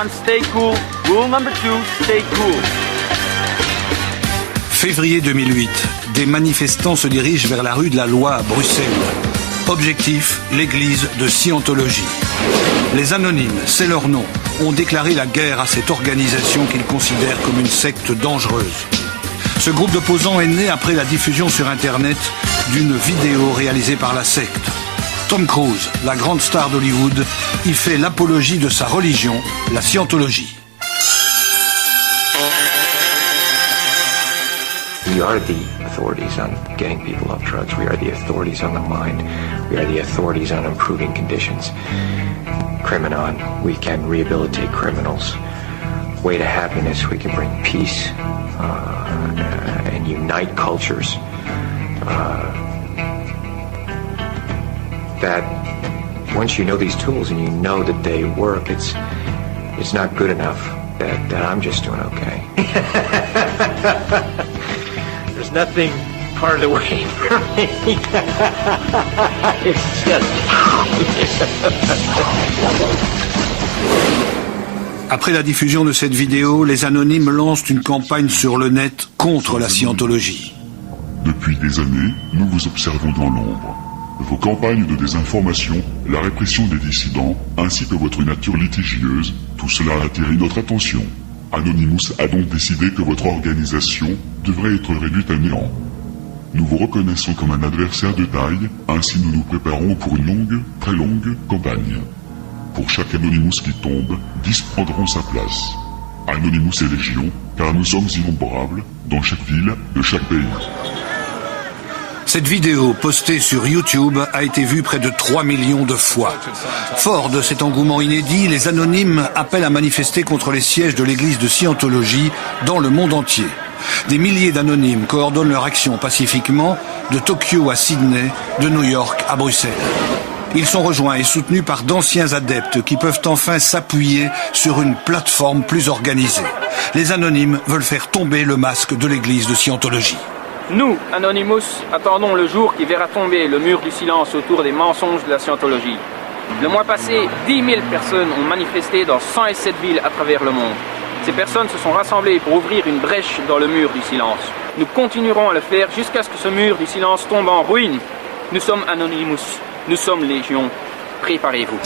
one, stay cool. Rule number 2, stay cool. Février 2008, des manifestants se dirigent vers la rue de la Loi à Bruxelles. Objectif, l'église de Scientologie. Les Anonymes, c'est leur nom, ont déclaré la guerre à cette organisation qu'ils considèrent comme une secte dangereuse. Ce groupe d'opposants est né après la diffusion sur Internet d'une vidéo réalisée par la secte. Tom Cruise, la grande star d'Hollywood, y fait l'apologie de sa religion, la Scientologie. We are the authorities on getting people off drugs. We are the authorities on the mind. We are the authorities on improving conditions. Criminon, we can rehabilitate criminals. Way to happiness, we can bring peace and unite cultures. That once you know these tools and you know that they work, it's not good enough that I'm just doing okay. There's nothing part of the way for me. It's just... Après la diffusion de cette vidéo, les Anonymes lancent une campagne sur le net contre la Scientologie. Depuis des années, nous vous observons dans l'ombre. Vos campagnes de désinformation, la répression des dissidents, ainsi que votre nature litigieuse, tout cela a attiré notre attention. Anonymous a donc décidé que votre organisation devrait être réduite à néant. Nous vous reconnaissons comme un adversaire de taille, ainsi nous nous préparons pour une longue, très longue campagne. Pour chaque Anonymous qui tombe, 10 prendront sa place. Anonymous est légion, car nous sommes innombrables, dans chaque ville de chaque pays. Cette vidéo, postée sur YouTube, a été vue près de 3 millions de fois. Fort de cet engouement inédit, les Anonymes appellent à manifester contre les sièges de l'église de Scientologie dans le monde entier. Des milliers d'Anonymes coordonnent leur action pacifiquement, de Tokyo à Sydney, de New York à Bruxelles. Ils sont rejoints et soutenus par d'anciens adeptes qui peuvent enfin s'appuyer sur une plateforme plus organisée. Les Anonymes veulent faire tomber le masque de l'église de Scientologie. Nous, Anonymous, attendons le jour qui verra tomber le mur du silence autour des mensonges de la Scientologie. Le mois passé, 10 000 personnes ont manifesté dans 107 villes à travers le monde. Ces personnes se sont rassemblées pour ouvrir une brèche dans le mur du silence. Nous continuerons à le faire jusqu'à ce que ce mur du silence tombe en ruine. Nous sommes Anonymous, nous sommes Légion. Préparez-vous.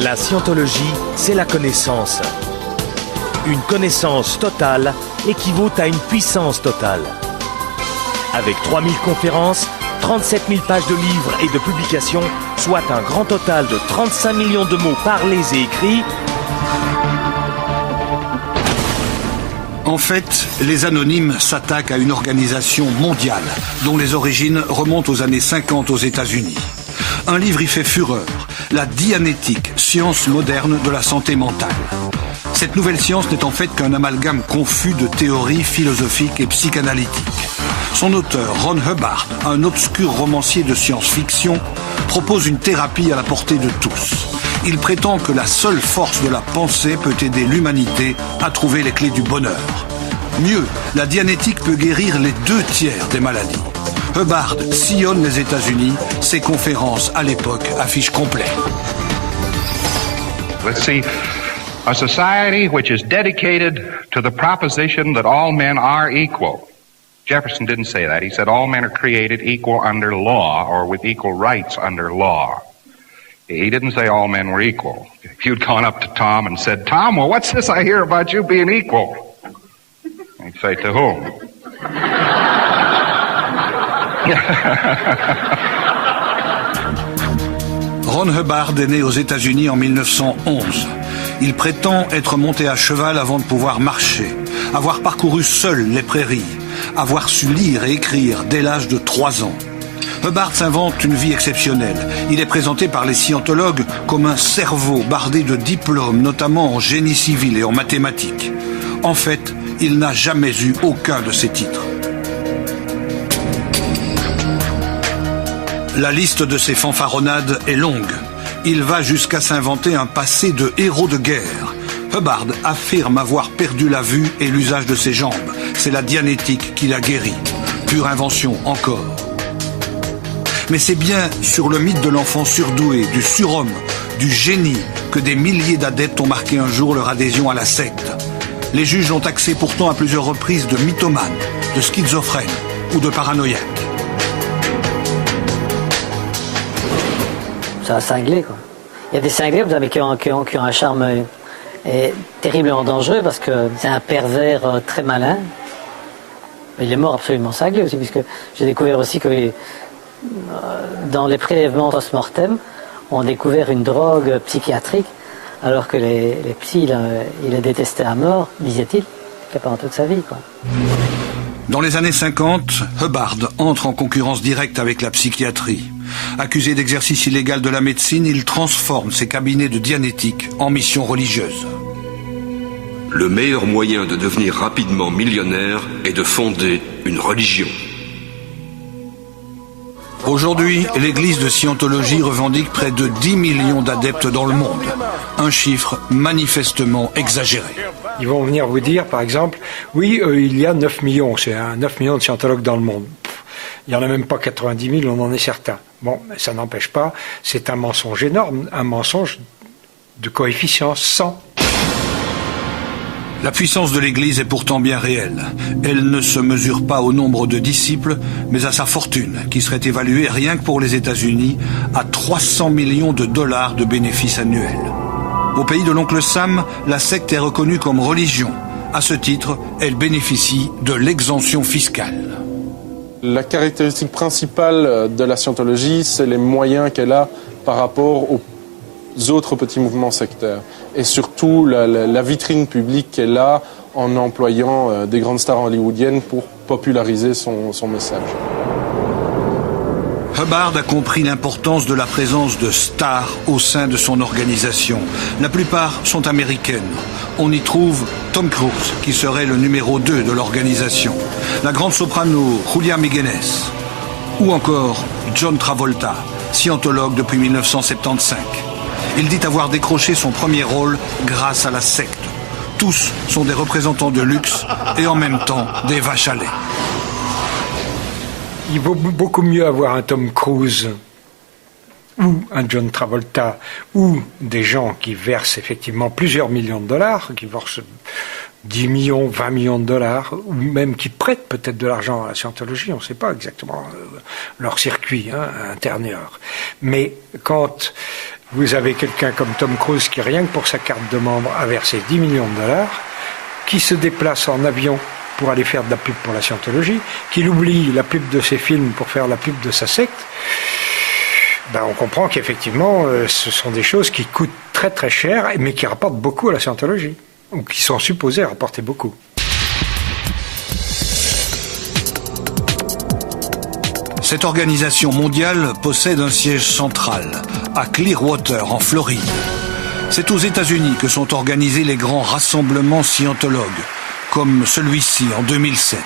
La Scientologie, c'est la connaissance. Une connaissance totale équivaut à une puissance totale. Avec 3000 conférences, 37 000 pages de livres et de publications, soit un grand total de 35 millions de mots parlés et écrits. En fait, les Anonymes s'attaquent à une organisation mondiale dont les origines remontent aux années 50 aux États-Unis. Un livre y fait fureur, la Dianétique, science moderne de la santé mentale. Cette nouvelle science n'est en fait qu'un amalgame confus de théories philosophiques et psychanalytiques. Son auteur, Ron Hubbard, un obscur romancier de science-fiction, propose une thérapie à la portée de tous. Il prétend que la seule force de la pensée peut aider l'humanité à trouver les clés du bonheur. Mieux, la Dianétique peut guérir les 2/3 des maladies. Hubbard sillonne les États-Unis, ses conférences à l'époque affichent complet. Let's see, a society which is dedicated to the proposition that all men are equal. Jefferson didn't say that. He said all men are created equal under law or with equal rights under law. He didn't say all men were equal. If you'd gone up to Tom and said, Tom, well, what's this I hear about you being equal? He'd say, to whom? Ron Hubbard est né aux États-Unis en 1911. Il prétend être monté à cheval avant de pouvoir marcher, avoir parcouru seul les prairies, avoir su lire et écrire dès l'âge de 3 ans. Hubbard s'invente une vie exceptionnelle. Il est présenté par les scientologues comme un cerveau bardé de diplômes, notamment en génie civil et en mathématiques. En fait, il n'a jamais eu aucun de ces titres. La liste de ses fanfaronnades est longue. Il va jusqu'à s'inventer un passé de héros de guerre, Hubbard affirme avoir perdu la vue et l'usage de ses jambes. C'est la dianétique qui l'a guéri. Pure invention encore. Mais c'est bien sur le mythe de l'enfant surdoué, du surhomme, du génie, que des milliers d'adeptes ont marqué un jour leur adhésion à la secte. Les juges l'ont taxé pourtant à plusieurs reprises de mythomane, de schizophrène ou de paranoïaque. C'est un cinglé, quoi. Il y a des cinglés mais qui ont un charme terriblement dangereux parce que c'est un pervers très malin. Mais il est mort absolument cinglé aussi, puisque j'ai découvert aussi que dans les prélèvements post-mortem, on a découvert une drogue psychiatrique, alors que les psys, il les détestait à mort, disait-il, pendant toute sa vie, quoi. Dans les années 50, Hubbard entre en concurrence directe avec la psychiatrie. Accusé d'exercice illégal de la médecine, il transforme ses cabinets de dianétique en mission religieuse. Le meilleur moyen de devenir rapidement millionnaire est de fonder une religion. Aujourd'hui, l'église de Scientologie revendique près de 10 millions d'adeptes dans le monde. Un chiffre manifestement exagéré. Ils vont venir vous dire, par exemple, oui, il y a 9 millions, c'est 9 millions de scientologues dans le monde. Il n'y en a même pas 90 000, on en est certain. Bon, ça n'empêche pas, c'est un mensonge énorme, un mensonge de coefficient 100. La puissance de l'Église est pourtant bien réelle. Elle ne se mesure pas au nombre de disciples, mais à sa fortune, qui serait évaluée rien que pour les États-Unis à 300 millions de dollars de bénéfices annuels. Au pays de l'oncle Sam, la secte est reconnue comme religion. À ce titre, elle bénéficie de l'exemption fiscale. La caractéristique principale de la scientologie, c'est les moyens qu'elle a par rapport aux autres petits mouvements sectaires. Et surtout la vitrine publique qu'elle a en employant des grandes stars hollywoodiennes pour populariser son message. Hubbard a compris l'importance de la présence de stars au sein de son organisation. La plupart sont américaines. On y trouve Tom Cruise, qui serait le numéro 2 de l'organisation, la grande soprano Julia Migenes, ou encore John Travolta, scientologue depuis 1975. Il dit avoir décroché son premier rôle grâce à la secte. Tous sont des représentants de luxe et en même temps des vaches à lait. Il vaut beaucoup mieux avoir un Tom Cruise ou un John Travolta ou des gens qui versent effectivement plusieurs millions de dollars, qui versent 10 millions, 20 millions de dollars, ou même qui prêtent peut-être de l'argent à la scientologie, on ne sait pas exactement leur circuit intérieur. Mais quand vous avez quelqu'un comme Tom Cruise qui, rien que pour sa carte de membre, a versé 10 millions de dollars, qui se déplace en avion pour aller faire de la pub pour la scientologie, qu'il oublie la pub de ses films pour faire la pub de sa secte, on comprend qu'effectivement, ce sont des choses qui coûtent très très cher, mais qui rapportent beaucoup à la scientologie, ou qui sont supposées rapporter beaucoup. Cette organisation mondiale possède un siège central, à Clearwater, en Floride. C'est aux États-Unis que sont organisés les grands rassemblements scientologues, comme celui-ci en 2007.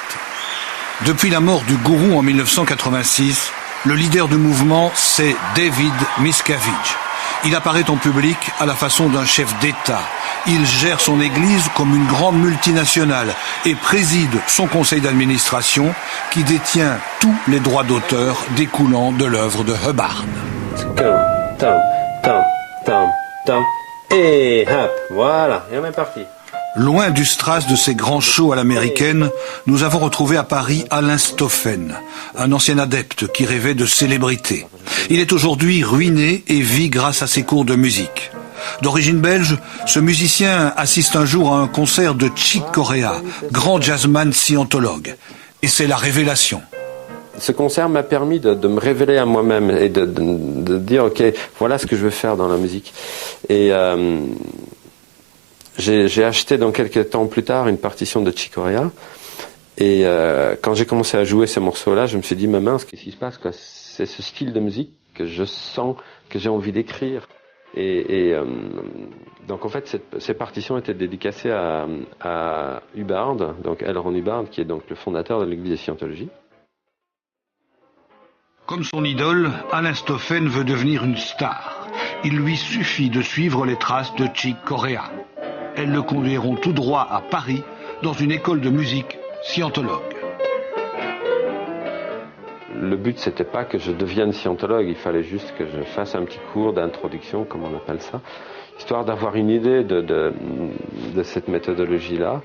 Depuis la mort du gourou en 1986, le leader du mouvement, c'est David Miscavige. Il apparaît en public à la façon d'un chef d'État. Il gère son église comme une grande multinationale et préside son conseil d'administration qui détient tous les droits d'auteur découlant de l'œuvre de Hubbard. Et hop, voilà, et on est parti. Loin du strass de ces grands shows à l'américaine, nous avons retrouvé à Paris Alain Stoffen, un ancien adepte qui rêvait de célébrité. Il est aujourd'hui ruiné et vit grâce à ses cours de musique. D'origine belge, ce musicien assiste un jour à un concert de Chick Corea, grand jazzman scientologue. Et c'est la révélation. Ce concert m'a permis de me révéler à moi-même et de dire, ok, voilà ce que je veux faire dans la musique. Et j'ai acheté donc quelques temps plus tard une partition de Chick Corea. Et quand j'ai commencé à jouer ces morceaux-là, je me suis dit, ma mince, qu'est-ce qui se passe, quoi? C'est ce style de musique que je sens, que j'ai envie d'écrire. Et donc en fait, ces partitions étaient dédicacées à Hubbard, donc L. Ron Hubbard, qui est donc le fondateur de l'église de Scientologie. Comme son idole, Alain Stoffen veut devenir une star. Il lui suffit de suivre les traces de Chick Corea. Elles le conduiront tout droit à Paris, dans une école de musique scientologue. Le but, c'était pas que je devienne scientologue, il fallait juste que je fasse un petit cours d'introduction, comme on appelle ça, histoire d'avoir une idée de cette méthodologie-là,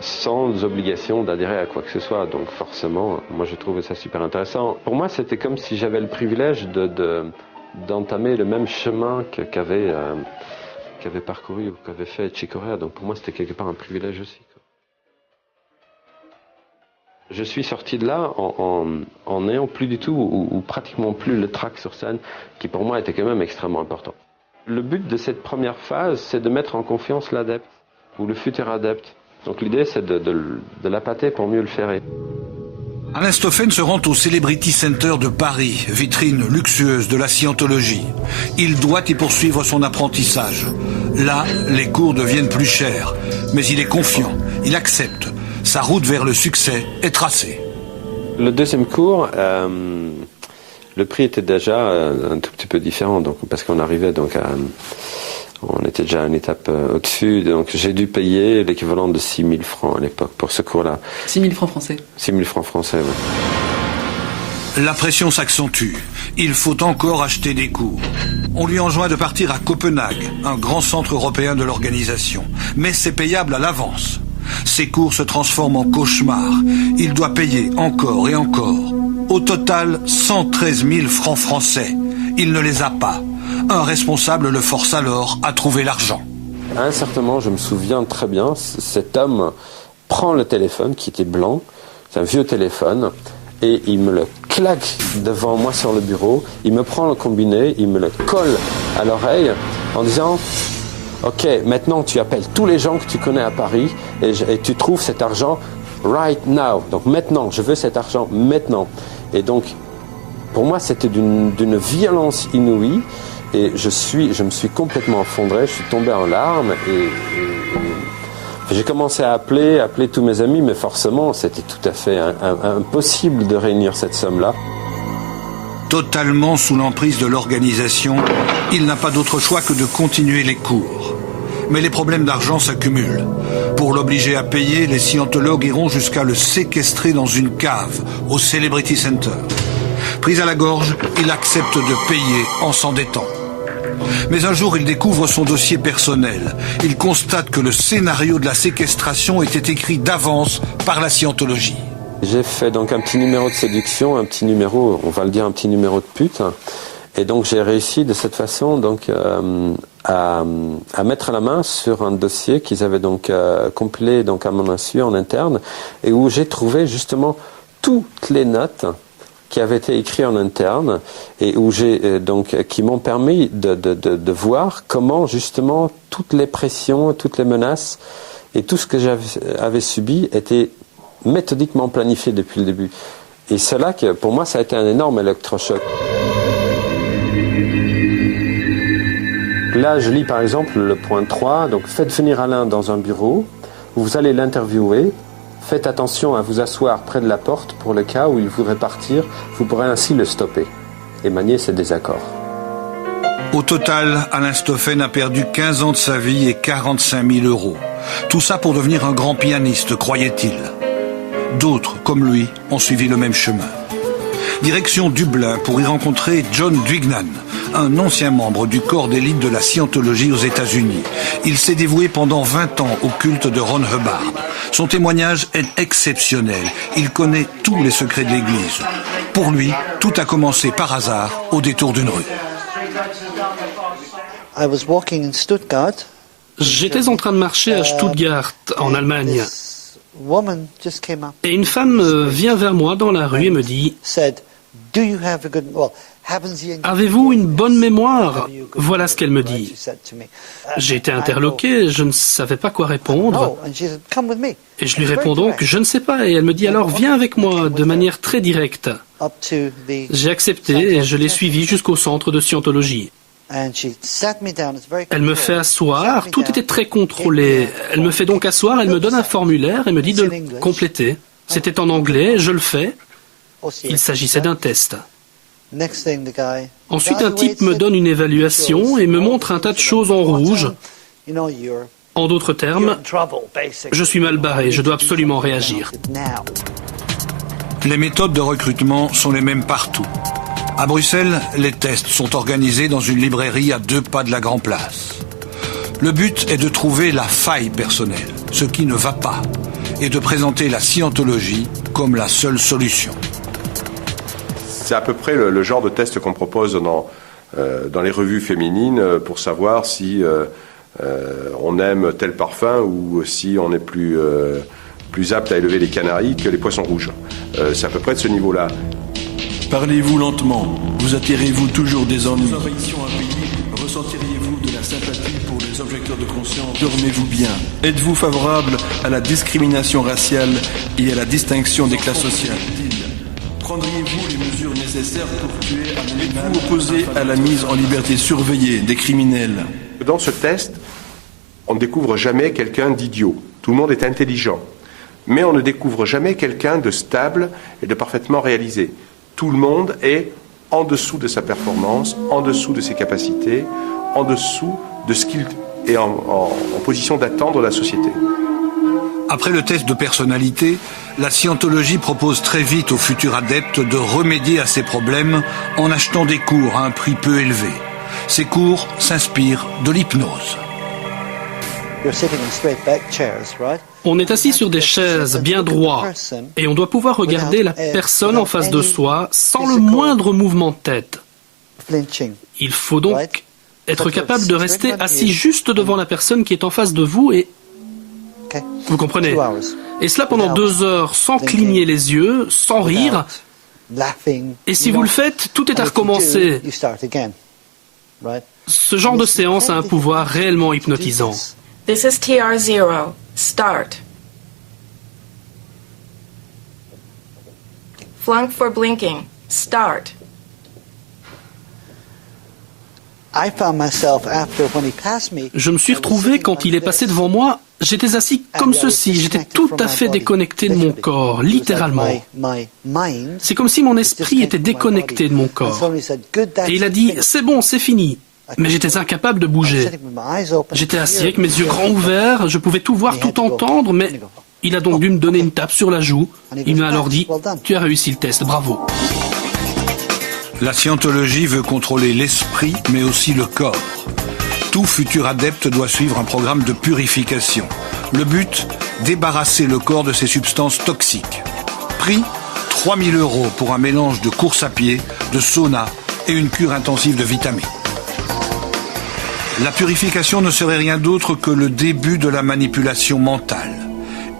sans obligation d'adhérer à quoi que ce soit. Donc forcément, moi je trouvais ça super intéressant. Pour moi, c'était comme si j'avais le privilège d'entamer le même chemin qu'avait parcouru ou qu'avait fait Chick Corea. Donc pour moi, c'était quelque part un privilège aussi. Je suis sorti de là en n'ayant plus du tout ou pratiquement plus le trac sur scène, qui pour moi était quand même extrêmement important. Le but de cette première phase, c'est de mettre en confiance l'adepte ou le futur adepte. Donc l'idée, c'est de l'appâter pour mieux le ferrer. Alain Stoffen se rend au Celebrity Center de Paris, vitrine luxueuse de la scientologie. Il doit y poursuivre son apprentissage. Là, les cours deviennent plus chers, mais il est confiant, il accepte. Sa route vers le succès est tracée. Le deuxième cours, le prix était déjà un tout petit peu différent, donc, parce qu'on arrivait donc on était déjà à une étape au-dessus, donc j'ai dû payer l'équivalent de 6 000 francs à l'époque pour ce cours-là. 6 000 francs français 6 000 francs français, oui. La pression s'accentue. Il faut encore acheter des cours. On lui enjoint de partir à Copenhague, un grand centre européen de l'organisation. Mais c'est payable à l'avance. Ses cours se transforment en cauchemar. Il doit payer encore et encore. Au total, 113 000 francs français. Il ne les a pas. Un responsable le force alors à trouver l'argent. À un certain moment, je me souviens très bien, cet homme prend le téléphone qui était blanc, c'est un vieux téléphone, et il me le claque devant moi sur le bureau, il me prend le combiné, il me le colle à l'oreille en disant « Ok, maintenant tu appelles tous les gens que tu connais à Paris et tu trouves cet argent right now. Donc maintenant, je veux cet argent maintenant. » Et donc, pour moi, c'était d'une violence inouïe. Et je me suis complètement effondré, je suis tombé en larmes et j'ai commencé à appeler tous mes amis, mais forcément, c'était tout à fait impossible de réunir cette somme-là. Totalement sous l'emprise de l'organisation, il n'a pas d'autre choix que de continuer les cours. Mais les problèmes d'argent s'accumulent. Pour l'obliger à payer, les scientologues iront jusqu'à le séquestrer dans une cave, au Celebrity Center. Pris à la gorge, il accepte de payer en s'endettant. Mais un jour, il découvre son dossier personnel. Il constate que le scénario de la séquestration était écrit d'avance par la scientologie. J'ai fait donc un petit numéro de séduction, un petit numéro, on va le dire un petit numéro de pute. Et donc j'ai réussi de cette façon donc à mettre la main sur un dossier qu'ils avaient donc compilé donc à mon insu en interne et où j'ai trouvé justement toutes les notes qui avaient été écrites en interne et où qui m'ont permis de voir comment justement toutes les pressions, toutes les menaces et tout ce que j'avais subi était méthodiquement planifié depuis le début. Et c'est là que pour moi ça a été un énorme électrochoc. Là, je lis par exemple le point 3, donc faites venir Alain dans un bureau, vous allez l'interviewer, faites attention à vous asseoir près de la porte pour le cas où il voudrait partir, vous pourrez ainsi le stopper et manier ses désaccords. Au total, Alain Stoffen a perdu 15 ans de sa vie et 45 000 euros. Tout ça pour devenir un grand pianiste, croyait-il. D'autres, comme lui, ont suivi le même chemin. Direction Dublin pour y rencontrer John Duignan, un ancien membre du corps d'élite de la scientologie aux États-Unis. Il s'est dévoué pendant 20 ans au culte de Ron Hubbard. Son témoignage est exceptionnel. Il connaît tous les secrets de l'Église. Pour lui, tout a commencé par hasard au détour d'une rue. J'étais en train de marcher à Stuttgart, en Allemagne. Et une femme vient vers moi dans la rue et me dit « Avez-vous une bonne mémoire ?» Voilà ce qu'elle me dit. J'ai été interloqué, je ne savais pas quoi répondre. Et je lui réponds donc « Je ne sais pas ». Et elle me dit « Alors viens avec moi » de manière très directe. J'ai accepté et je l'ai suivie jusqu'au centre de scientologie. Elle me fait asseoir, tout était très contrôlé. Elle me fait donc asseoir, elle me donne un formulaire et me dit de le compléter. C'était en anglais, je le fais. Il s'agissait d'un test. Ensuite, un type me donne une évaluation et me montre un tas de choses en rouge. En d'autres termes, je suis mal barré, je dois absolument réagir. Les méthodes de recrutement sont les mêmes partout. À Bruxelles, les tests sont organisés dans une librairie à 2 pas de la Grand Place. Le but est de trouver la faille personnelle, ce qui ne va pas, et de présenter la scientologie comme la seule solution. C'est à peu près le genre de test qu'on propose dans les revues féminines pour savoir si on aime tel parfum ou si on est plus apte à élever les canaris que les poissons rouges. C'est à peu près de ce niveau-là. Parlez-vous lentement, vous attirez-vous toujours des ennuis. Ressentiriez-vous de la sympathie pour les objecteurs de conscience? Dormez-vous bien? Êtes-vous favorable à la discrimination raciale et à la distinction des classes sociales? Prendriez-vous les mesures nécessaires pour tuer un animal? Êtes-vous opposé à la mise en liberté surveillée des criminels? Dans ce test, on ne découvre jamais quelqu'un d'idiot. Tout le monde est intelligent. Mais on ne découvre jamais quelqu'un de stable et de parfaitement réalisé. Tout le monde est en dessous de sa performance, en dessous de ses capacités, en dessous de ce qu'il est en position d'attendre de la société. Après le test de personnalité, la scientologie propose très vite aux futurs adeptes de remédier à ces problèmes en achetant des cours à un prix peu élevé. Ces cours s'inspirent de l'hypnose. On est assis sur des chaises bien droits et on doit pouvoir regarder la personne en face de soi sans le moindre mouvement de tête. Il faut donc être capable de rester assis juste devant la personne qui est en face de vous et... Vous comprenez? Et cela pendant 2 heures sans cligner les yeux, sans rire. Et si vous le faites, tout est à recommencer. Ce genre de séance a un pouvoir réellement hypnotisant. This is TR0. Start. Flunk for blinking. Start. Je me suis retrouvé quand il est passé devant moi. J'étais assis comme ceci. J'étais tout à fait déconnecté de mon corps, littéralement. C'est comme si mon esprit était déconnecté de mon corps. Et il a dit « C'est bon, c'est fini ». Mais j'étais incapable de bouger. J'étais assis avec mes yeux grands ouverts, je pouvais tout voir, tout entendre, mais il a donc dû me donner une tape sur la joue. Il m'a alors dit « Tu as réussi le test, bravo ». La scientologie veut contrôler l'esprit, mais aussi le corps. Tout futur adepte doit suivre un programme de purification. Le but, débarrasser le corps de ces substances toxiques. Prix, 3 000 € pour un mélange de course à pied, de sauna et une cure intensive de vitamines. La purification ne serait rien d'autre que le début de la manipulation mentale.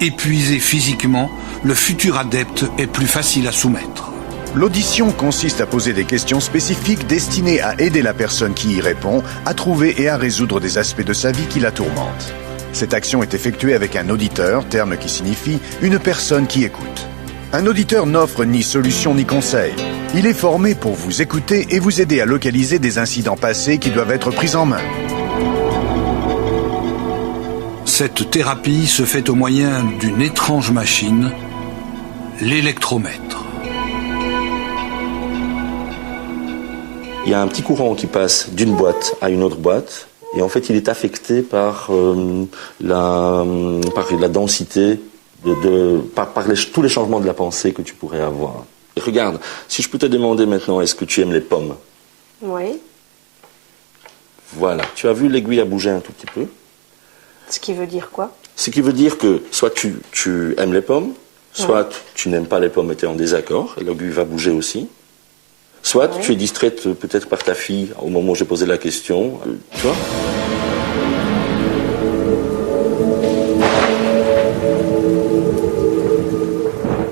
Épuisé physiquement, le futur adepte est plus facile à soumettre. L'audition consiste à poser des questions spécifiques destinées à aider la personne qui y répond à trouver et à résoudre des aspects de sa vie qui la tourmentent. Cette action est effectuée avec un auditeur, terme qui signifie une personne qui écoute. Un auditeur n'offre ni solution ni conseil. Il est formé pour vous écouter et vous aider à localiser des incidents passés qui doivent être pris en main. Cette thérapie se fait au moyen d'une étrange machine, l'électromètre. Il y a un petit courant qui passe d'une boîte à une autre boîte et en fait il est affecté par la densité, par tous les changements de la pensée que tu pourrais avoir. Et regarde, si je peux te demander maintenant, est-ce que tu aimes les pommes? Oui. Voilà, tu as vu l'aiguille a bougé un tout petit peu. Ce qui veut dire quoi? Ce qui veut dire que soit tu aimes les pommes, soit tu n'aimes pas les pommes et tu es en désaccord, et l'aiguille va bouger aussi. Soit tu es distraite peut-être par ta fille au moment où j'ai posé la question, tu vois.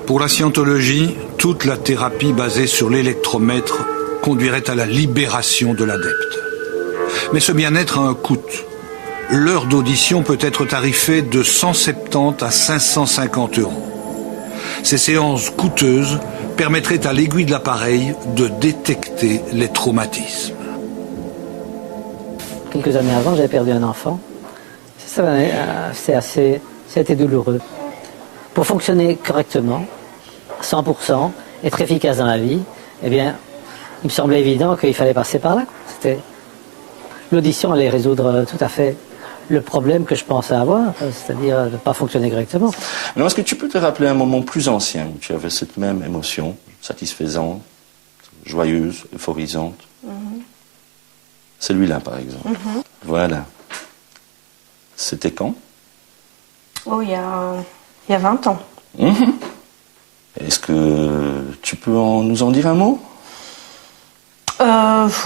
Pour la scientologie, toute la thérapie basée sur l'électromètre conduirait à la libération de l'adepte. Mais ce bien-être a un coût. L'heure d'audition peut être tarifée de 170 à 550 €. Ces séances coûteuses permettraient à l'aiguille de l'appareil de détecter les traumatismes. Quelques années avant, j'avais perdu un enfant. Ça a été douloureux. Pour fonctionner correctement, 100%, être efficace dans la vie, eh bien, il me semblait évident qu'il fallait passer par là. L'audition allait résoudre tout à fait le problème que je pensais avoir, c'est-à-dire de ne pas fonctionner correctement. Alors, est-ce que tu peux te rappeler un moment plus ancien où tu avais cette même émotion, satisfaisante, joyeuse, euphorisante? Celui-là, par exemple. Voilà. C'était quand? Oh, il y a 20 ans. Est-ce que tu peux nous en dire un mot?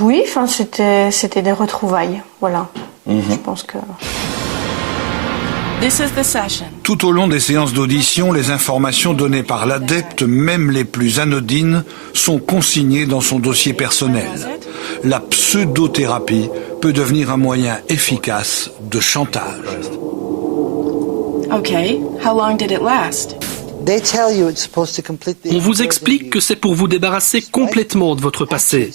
Oui, enfin, c'était des retrouvailles, voilà. Je pense que... This is the session. Tout au long des séances d'audition, les informations données par l'adepte, même les plus anodines, sont consignées dans son dossier personnel. La pseudothérapie peut devenir un moyen efficace de chantage. Okay, how long did it last? On vous explique que c'est pour vous débarrasser complètement de votre passé.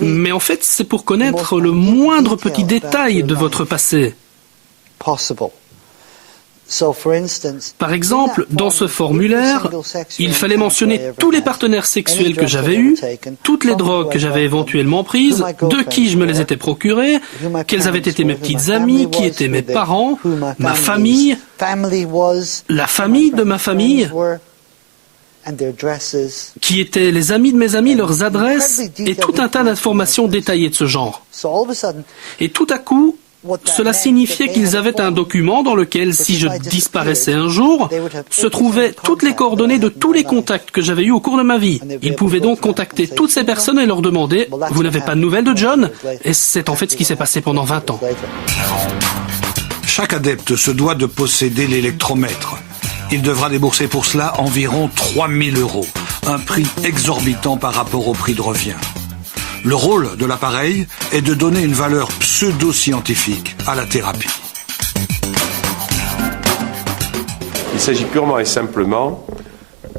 Mais en fait, c'est pour connaître le moindre petit détail de votre passé. Par exemple, dans ce formulaire, il fallait mentionner tous les partenaires sexuels que j'avais eus, toutes les drogues que j'avais éventuellement prises, de qui je me les étais procurées, quelles avaient été mes petites amies, qui étaient mes parents, ma famille, la famille de ma famille, qui étaient les amis de mes amis, leurs adresses, et tout un tas d'informations détaillées de ce genre. Et tout à coup, cela signifiait qu'ils avaient un document dans lequel, si je disparaissais un jour, se trouvaient toutes les coordonnées de tous les contacts que j'avais eus au cours de ma vie. Ils pouvaient donc contacter toutes ces personnes et leur demander « Vous n'avez pas de nouvelles de John ?» Et c'est en fait ce qui s'est passé pendant 20 ans. Chaque adepte se doit de posséder l'électromètre. Il devra débourser pour cela environ 3 000 €, un prix exorbitant par rapport au prix de revient. Le rôle de l'appareil est de donner une valeur pseudo-scientifique à la thérapie. Il s'agit purement et simplement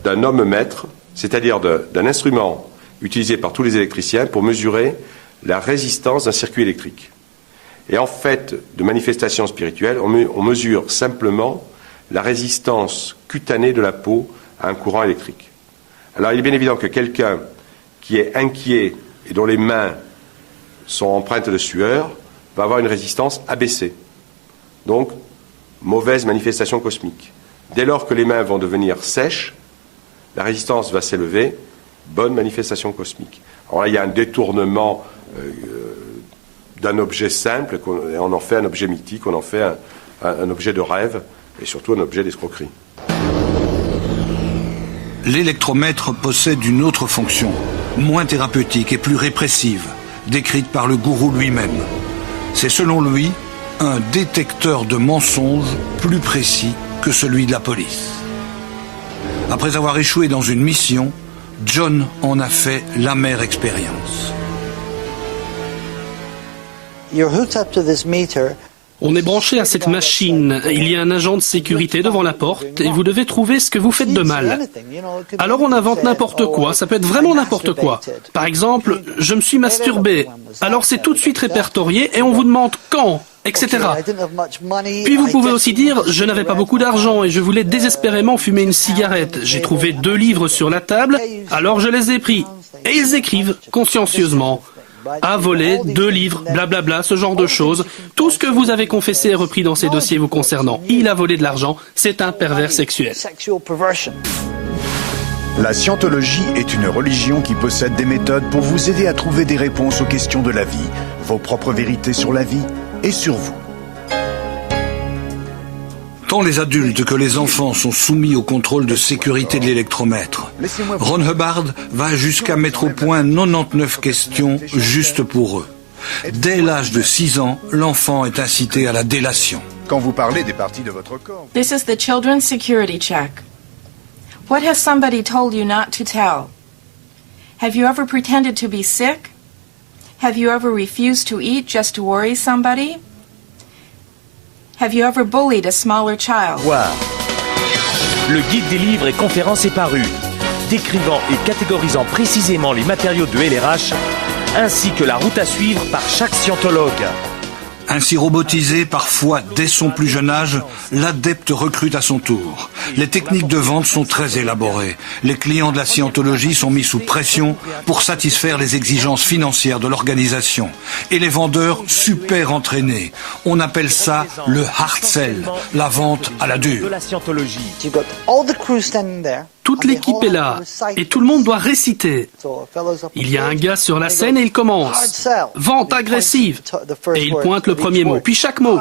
d'un ohmomètre, c'est-à-dire d'un instrument utilisé par tous les électriciens pour mesurer la résistance d'un circuit électrique. Et en fait de manifestations spirituelles, on mesure simplement la résistance cutanée de la peau à un courant électrique. Alors il est bien évident que quelqu'un qui est inquiet et dont les mains sont empreintes de sueur, va avoir une résistance abaissée. Donc, mauvaise manifestation cosmique. Dès lors que les mains vont devenir sèches, la résistance va s'élever, bonne manifestation cosmique. Alors là, il y a un détournement d'un objet simple, et on en fait un objet mythique, on en fait un objet de rêve, et surtout un objet d'escroquerie. L'électromètre possède une autre fonction, moins thérapeutique et plus répressive, décrite par le gourou lui-même. C'est selon lui un détecteur de mensonges plus précis que celui de la police. Après avoir échoué dans une mission, John en a fait l'amère expérience. On est branché à cette machine, il y a un agent de sécurité devant la porte et vous devez trouver ce que vous faites de mal. Alors on invente n'importe quoi, ça peut être vraiment n'importe quoi. Par exemple, je me suis masturbé, alors c'est tout de suite répertorié et on vous demande quand, etc. Puis vous pouvez aussi dire, je n'avais pas beaucoup d'argent et je voulais désespérément fumer une cigarette. J'ai trouvé 2 livres sur la table, alors je les ai pris. Et ils écrivent consciencieusement. A volé 2 livres, blablabla, ce genre de choses. Tout ce que vous avez confessé est repris dans ces dossiers vous concernant. Il a volé de l'argent, c'est un pervers sexuel. La scientologie est une religion qui possède des méthodes pour vous aider à trouver des réponses aux questions de la vie, vos propres vérités sur la vie et sur vous. Tant les adultes que les enfants sont soumis au contrôle de sécurité de l'électromètre. Ron Hubbard va jusqu'à mettre au point 99 questions juste pour eux. Dès l'âge de 6 ans, l'enfant est incité à la délation. Quand vous parlez des parties de votre corps... This is the children's security check. What has somebody told you not to tell? Have you ever pretended to be sick? Have you ever refused to eat just to worry somebody? Have you ever bullied a smaller child? Voir. Le guide des livres et conférences est paru, décrivant et catégorisant précisément les matériaux de LRH, ainsi que la route à suivre par chaque scientologue. Ainsi robotisé, parfois dès son plus jeune âge, l'adepte recrute à son tour. Les techniques de vente sont très élaborées. Les clients de la scientologie sont mis sous pression pour satisfaire les exigences financières de l'organisation. Et les vendeurs super entraînés. On appelle ça le hard sell, la vente à la dure. Toute l'équipe est là et tout le monde doit réciter. Il y a un gars sur la scène et il commence. Vente agressive. Et il pointe le premier mot, puis chaque mot.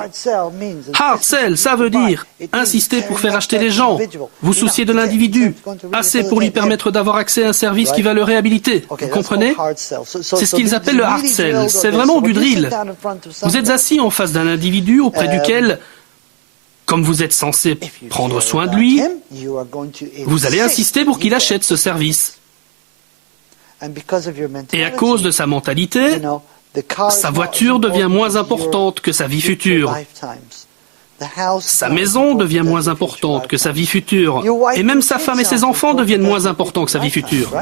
Hard sell, ça veut dire insister pour faire acheter les gens. Vous souciez de l'individu. Assez pour lui permettre d'avoir accès à un service qui va le réhabiliter. Vous comprenez? C'est ce qu'ils appellent le hard sell. C'est vraiment du drill. Vous êtes assis en face d'un individu auprès duquel, comme vous êtes censé prendre soin de lui, vous allez insister pour qu'il achète ce service. Et à cause de sa mentalité, sa voiture devient moins importante que sa vie future. Sa maison devient moins importante que sa vie future. Et même sa femme et ses enfants deviennent moins importants que sa vie future.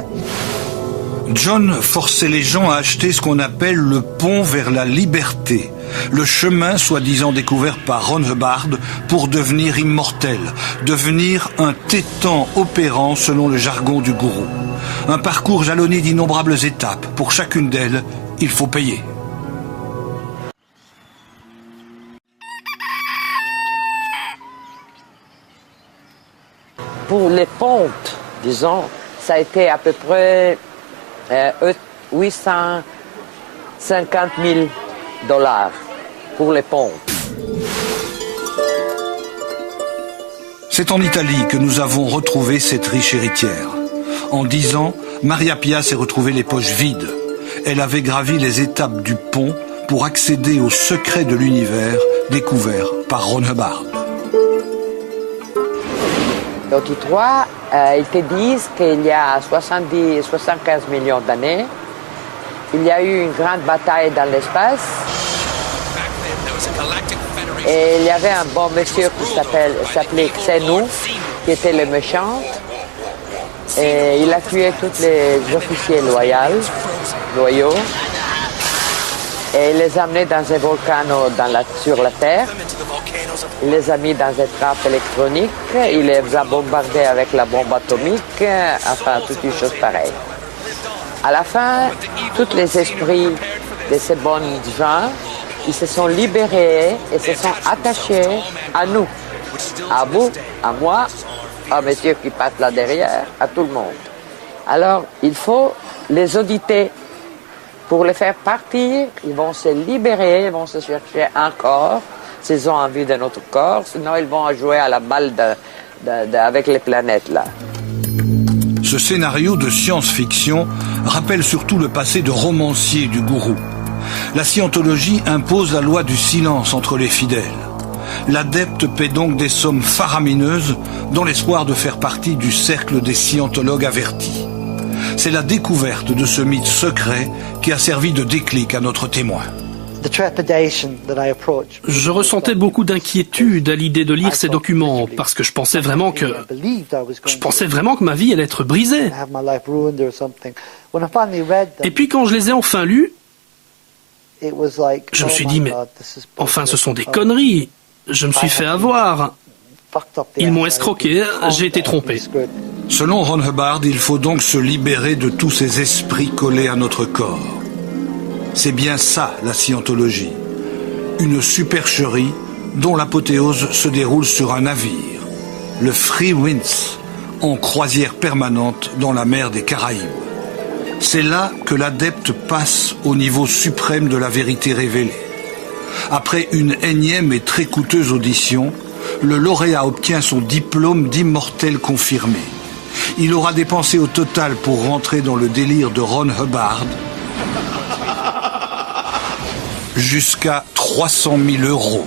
John forçait les gens à acheter ce qu'on appelle le pont vers la liberté, le chemin soi-disant découvert par Ron Hubbard pour devenir immortel, devenir un tétan opérant selon le jargon du gourou. Un parcours jalonné d'innombrables étapes. Pour chacune d'elles, il faut payer. Pour les pontes, disons, ça a été à peu près 850 000 $ pour les pontes. C'est en Italie que nous avons retrouvé cette riche héritière. En 10 ans, Maria Pia s'est retrouvée les poches vides. Elle avait gravi les étapes du pont pour accéder aux secrets de l'univers découvert par Ron Hubbard. Tous trois, ils te disent qu'il y a 75 millions d'années, il y a eu une grande bataille dans l'espace et il y avait un bon monsieur qui s'appelait Xenu, qui était le méchant, et il a tué tous les officiers loyaux et il les a amenés dans un volcan sur la Terre. Il les a mis dans une trappe électronique, il les a bombardés avec la bombe atomique, enfin toutes les choses pareilles. À la fin, tous les esprits de ces bons gens, ils se sont libérés et se sont attachés à nous, à vous, à moi, à monsieur qui passe là derrière, à tout le monde. Alors, il faut les auditer. Pour les faire partir, ils vont se libérer, ils vont se chercher un corps, s'ils ont envie de notre corps, sinon ils vont jouer à la balle avec les planètes là. Ce scénario de science-fiction rappelle surtout le passé de romancier du gourou. La scientologie impose la loi du silence entre les fidèles. L'adepte paie donc des sommes faramineuses dans l'espoir de faire partie du cercle des scientologues avertis. C'est la découverte de ce mythe secret qui a servi de déclic à notre témoin. Je ressentais beaucoup d'inquiétude à l'idée de lire ces documents parce que je pensais vraiment que ma vie allait être brisée. Et puis quand je les ai enfin lus, je me suis dit, mais enfin ce sont des conneries. Je me suis fait avoir. Ils m'ont escroqué, j'ai été trompé. Selon Ron Hubbard, il faut donc se libérer de tous ces esprits collés à notre corps. C'est bien ça, la scientologie. Une supercherie dont l'apothéose se déroule sur un navire, le Free Winds, en croisière permanente dans la mer des Caraïbes. C'est là que l'adepte passe au niveau suprême de la vérité révélée. Après une énième et très coûteuse audition, le lauréat obtient son diplôme d'immortel confirmé. Il aura dépensé au total pour rentrer dans le délire de Ron Hubbard jusqu'à 300 000 €.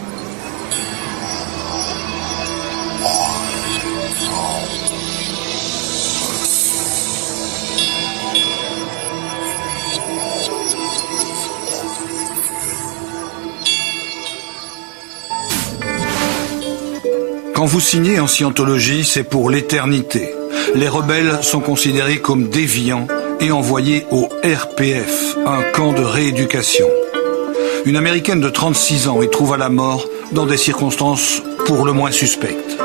Quand vous signez en scientologie, c'est pour l'éternité. Les rebelles sont considérés comme déviants et envoyés au RPF, un camp de rééducation. Une Américaine de 36 ans y trouva la mort dans des circonstances pour le moins suspectes.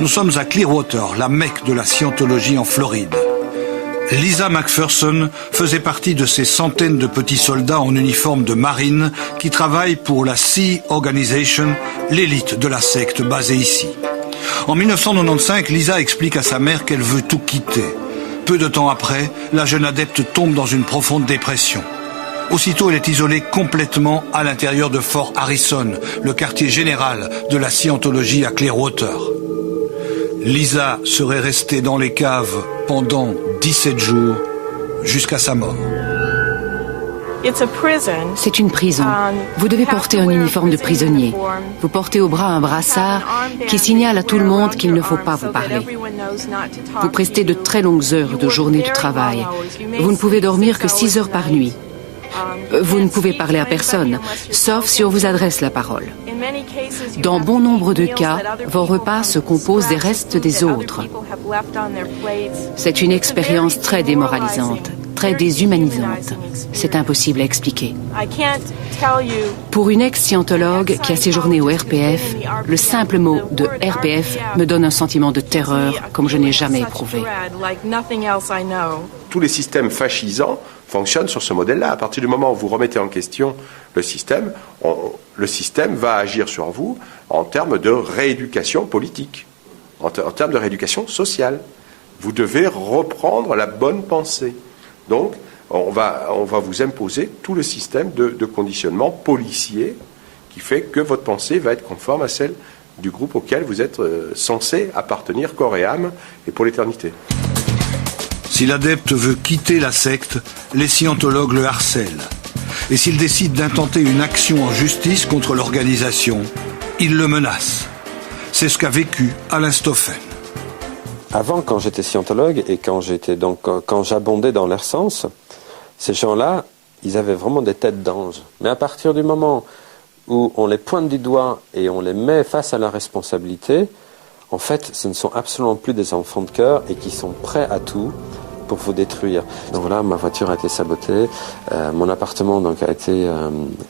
Nous sommes à Clearwater, la Mecque de la scientologie en Floride. Lisa McPherson faisait partie de ces centaines de petits soldats en uniforme de marine qui travaillent pour la Sea Organization, l'élite de la secte basée ici. En 1995, Lisa explique à sa mère qu'elle veut tout quitter. Peu de temps après, la jeune adepte tombe dans une profonde dépression. Aussitôt, elle est isolée complètement à l'intérieur de Fort Harrison, le quartier général de la scientologie à Clearwater. Lisa serait restée dans les caves pendant 17 jours jusqu'à sa mort. C'est une prison. Vous devez porter un uniforme de prisonnier. Vous portez au bras un brassard qui signale à tout le monde qu'il ne faut pas vous parler. Vous prestez de très longues heures de journée de travail. Vous ne pouvez dormir que 6 heures par nuit. Vous ne pouvez parler à personne, sauf si on vous adresse la parole. Dans bon nombre de cas, vos repas se composent des restes des autres. C'est une expérience très démoralisante, très déshumanisante. C'est impossible à expliquer. Pour une ex-scientologue qui a séjourné au RPF, le simple mot de RPF me donne un sentiment de terreur comme je n'ai jamais éprouvé. Tous les systèmes fascisants fonctionnent sur ce modèle-là. À partir du moment où vous remettez en question le système va agir sur vous en termes de rééducation politique, en termes de rééducation sociale. Vous devez reprendre la bonne pensée. Donc, on va vous imposer tout le système de conditionnement policier qui fait que votre pensée va être conforme à celle du groupe auquel vous êtes censé appartenir corps et âme et pour l'éternité. Si l'adepte veut quitter la secte, les scientologues le harcèlent. Et s'il décide d'intenter une action en justice contre l'organisation, ils le menacent. C'est ce qu'a vécu Alain Stoffen. Avant, quand j'étais scientologue et quand j'abondais dans leur sens, ces gens-là, ils avaient vraiment des têtes d'anges. Mais à partir du moment où on les pointe du doigt et on les met face à la responsabilité, en fait, ce ne sont absolument plus des enfants de cœur et qui sont prêts à tout pour vous détruire. Donc voilà, ma voiture a été sabotée, mon appartement donc a été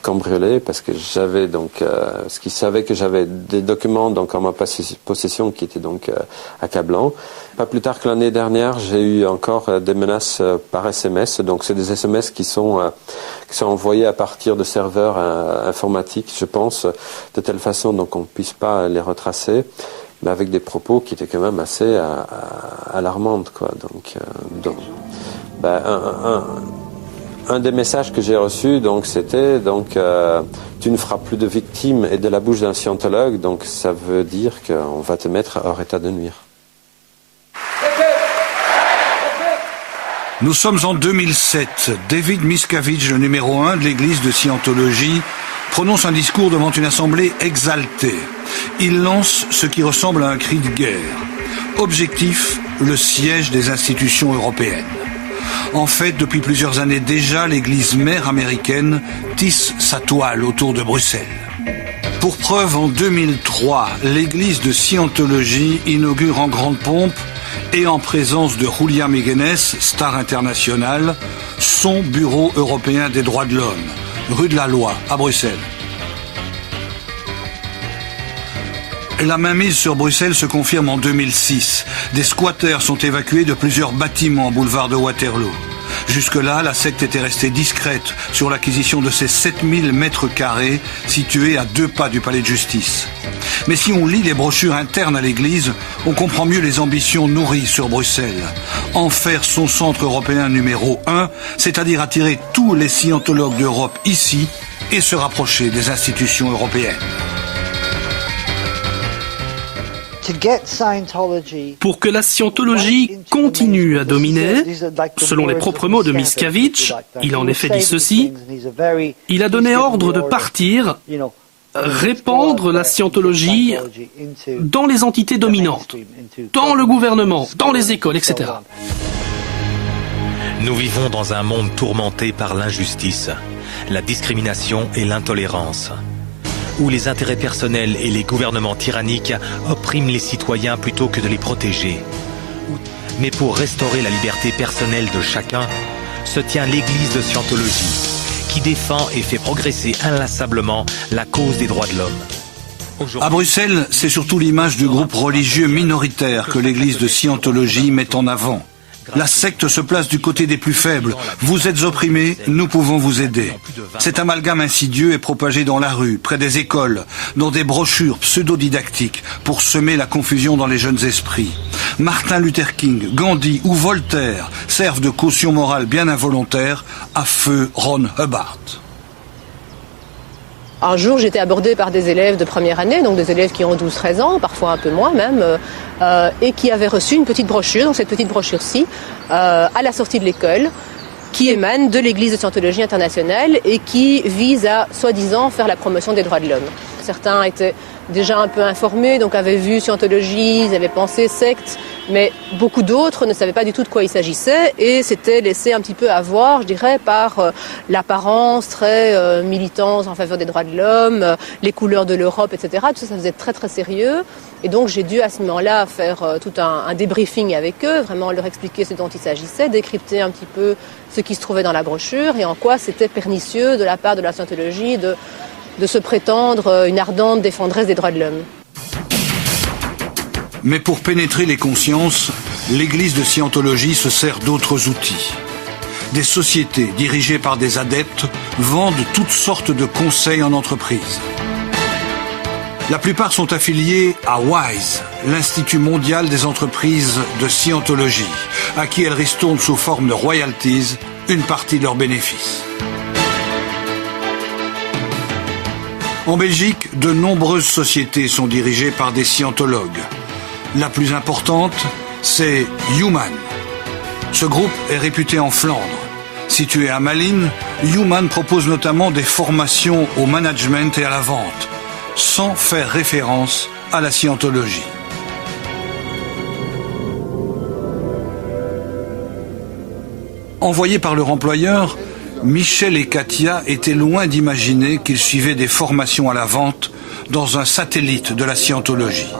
cambriolé parce que j'avais donc, ce qu'ils savaient que j'avais des documents donc en ma possession qui étaient donc accablants. Pas plus tard que l'année dernière, j'ai eu encore des menaces par SMS. Donc c'est des SMS qui sont envoyés à partir de serveurs informatiques, je pense, de telle façon donc on ne puisse pas les retracer, mais avec des propos qui étaient quand même assez alarmantes, quoi. Un des messages que j'ai reçus, donc, c'était tu ne feras plus de victimes et de la bouche d'un scientologue, donc ça veut dire qu'on va te mettre hors état de nuire. Nous sommes en 2007. David Miscavige, le numéro 1 de l'église de Scientologie, prononce un discours devant une assemblée exaltée. Il lance ce qui ressemble à un cri de guerre. Objectif, le siège des institutions européennes. En fait, depuis plusieurs années déjà, l'église mère américaine tisse sa toile autour de Bruxelles. Pour preuve, en 2003, l'église de Scientologie inaugure en grande pompe et en présence de Julia Meguenes, star internationale, son bureau européen des droits de l'homme, rue de la Loi, à Bruxelles. La mainmise sur Bruxelles se confirme en 2006. Des squatteurs sont évacués de plusieurs bâtiments boulevard de Waterloo. Jusque-là, la secte était restée discrète sur l'acquisition de ces 7000 mètres carrés situés à 2 pas du palais de justice. Mais si on lit les brochures internes à l'église, on comprend mieux les ambitions nourries sur Bruxelles. En faire son centre européen numéro 1, c'est-à-dire attirer tous les scientologues d'Europe ici et se rapprocher des institutions européennes. Pour que la scientologie continue à dominer, selon les propres mots de Miscavige, il a en effet dit ceci, il a donné ordre de partir, répandre la scientologie dans les entités dominantes, dans le gouvernement, dans les écoles, etc. Nous vivons dans un monde tourmenté par l'injustice, la discrimination et l'intolérance, où les intérêts personnels et les gouvernements tyranniques oppriment les citoyens plutôt que de les protéger. Mais pour restaurer la liberté personnelle de chacun, se tient l'église de Scientologie, qui défend et fait progresser inlassablement la cause des droits de l'homme. À Bruxelles, c'est surtout l'image du groupe religieux minoritaire que l'église de Scientologie met en avant. La secte se place du côté des plus faibles. Vous êtes opprimés, nous pouvons vous aider. Cet amalgame insidieux est propagé dans la rue, près des écoles, dans des brochures pseudo-didactiques pour semer la confusion dans les jeunes esprits. Martin Luther King, Gandhi ou Voltaire servent de caution morale bien involontaire à feu Ron Hubbard. Un jour, j'étais abordée par des élèves de première année, donc des élèves qui ont 12-13 ans, parfois un peu moins même, et qui avaient reçu une petite brochure, donc cette petite brochure-ci, à la sortie de l'école, qui émane de l'Église de Scientologie internationale et qui vise à, soi-disant, faire la promotion des droits de l'homme. Certains étaient déjà un peu informés, donc avaient vu Scientologie, ils avaient pensé secte, mais beaucoup d'autres ne savaient pas du tout de quoi il s'agissait et s'étaient laissés un petit peu avoir, je dirais, par l'apparence très militante en faveur des droits de l'homme, les couleurs de l'Europe, etc. Tout ça, ça faisait très très sérieux. Et donc j'ai dû à ce moment-là faire tout un débriefing avec eux, vraiment leur expliquer ce dont il s'agissait, décrypter un petit peu ce qui se trouvait dans la brochure et en quoi c'était pernicieux de la part de la Scientologie de se prétendre une ardente défendresse des droits de l'homme. Mais pour pénétrer les consciences, l'Église de Scientologie se sert d'autres outils. Des sociétés dirigées par des adeptes vendent toutes sortes de conseils en entreprise. La plupart sont affiliés à WISE, l'Institut mondial des entreprises de Scientologie, à qui elles ristournent sous forme de royalties une partie de leurs bénéfices. En Belgique, de nombreuses sociétés sont dirigées par des scientologues. La plus importante, c'est Human. Ce groupe est réputé en Flandre. Situé à Malines, Human propose notamment des formations au management et à la vente, sans faire référence à la scientologie. Envoyés par leur employeur, Michel et Katia étaient loin d'imaginer qu'ils suivaient des formations à la vente dans un satellite de la scientologie.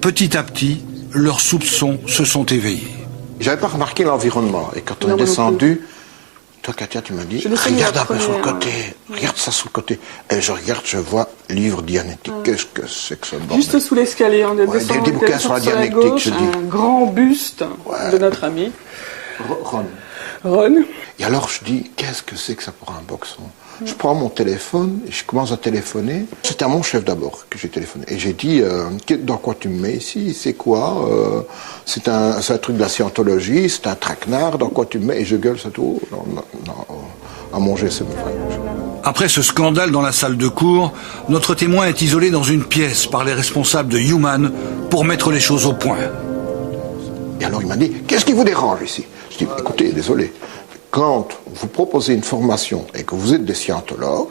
Petit à petit, leurs soupçons se sont éveillés. J'avais pas remarqué l'environnement. Et quand on est descendu, toi Katia, tu m'as dit, regarde un peu sur le côté, regarde ça sur le côté. Et je regarde, je vois livre dianétique. Qu'est-ce que c'est que ce bordel? Juste sous l'escalier, on est descendu des bouquins sur la dianétique, je dis. Un grand buste de notre ami. Ron. Et alors je dis, qu'est-ce que c'est que ça pour un boxon? Je prends mon téléphone et je commence à téléphoner. C'était à mon chef d'abord que j'ai téléphoné. Et j'ai dit, dans quoi tu me mets ici? C'est quoi? C'est un truc de la scientologie, c'est un traquenard, dans quoi tu me mets? Et je gueule, c'est tout. Non, à manger, c'est vrai. Après ce scandale dans la salle de cours, notre témoin est isolé dans une pièce par les responsables de Human pour mettre les choses au point. Et alors il m'a dit, qu'est-ce qui vous dérange ici? Je dis, écoutez, désolé, quand vous proposez une formation et que vous êtes des scientologues,